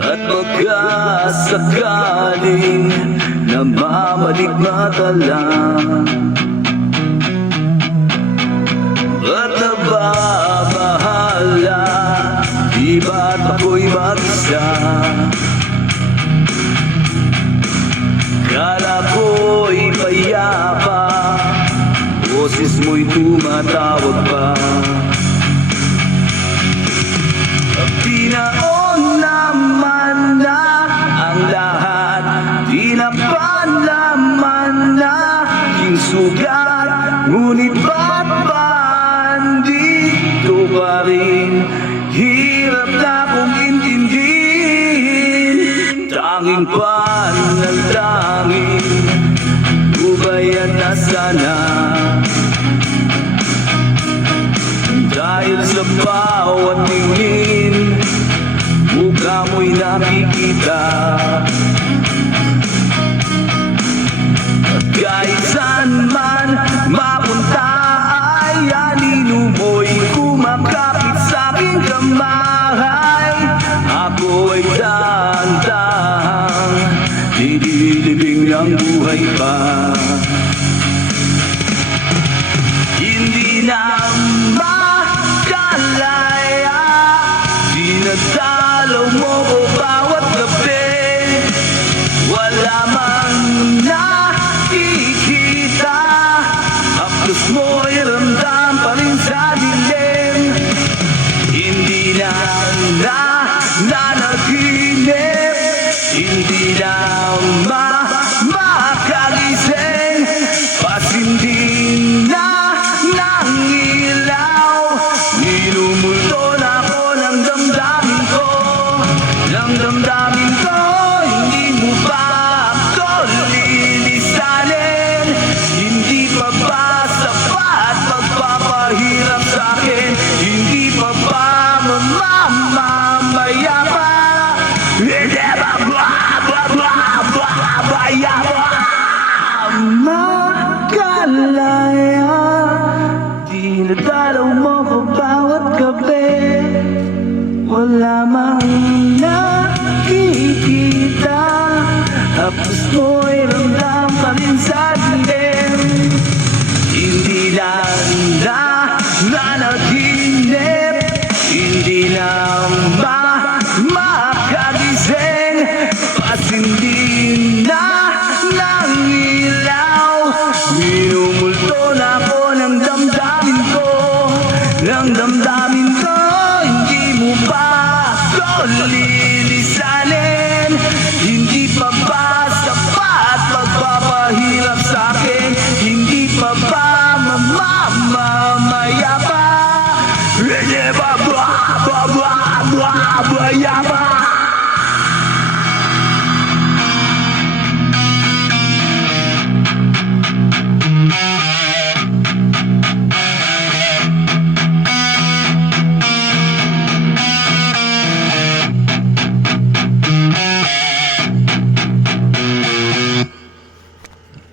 At baka sakaling namamaligmata lang at nababahala, di ba't ako'y mag-isa? Kala ko'y payapa, boses mo'y tumatawag pa. Pinaon naman na ang lahat, tinapalaman na yung sugat, ngunit ba't ba andito pa rin? Hirap na kong intindihin, tanging panalangin, ubayan na sana. Dahil sa bawat tingin, mukha mo'y nakikita. At kahit saan man mapunta ay anino mo'y kumakapit sa aking kamay. Ako'y dahan-dahang nililibing ng buhay pa. Hindi na makalaya, dinadalaw mo ko bawat gabi. Wala mang nakikita, haplos mo'y ramdam pa rin sa dilim. Hindi na nanaginip, hindi na makagising, pasindi na ng ilaw. Minumulto na ako ng damdamin ko, ng damdamin ko. Hindi mo ba ako lilisanin? Hindi pa ba sapat magpapahirap sa'kin? Hindi pa ba mamamaya pa? Hindi pa ba mamamaya pa? Makalaya, dinadalaw mo ko bawat gabi. Wala mang nakikita, hapos mo'y ramdam pa rin sa dilim. Hindi na nanaginip, hindi na makagising, pasindi na ng ilaw. Minumulto na ako ng damdamin ko, ng damdamin ko. Hindi mo ba ako lilisanin? Hindi pa ba sapat magpapahirap sa'kin? Hindi pa ba mamamaya pa? Hindi pa ba mamamaya pa?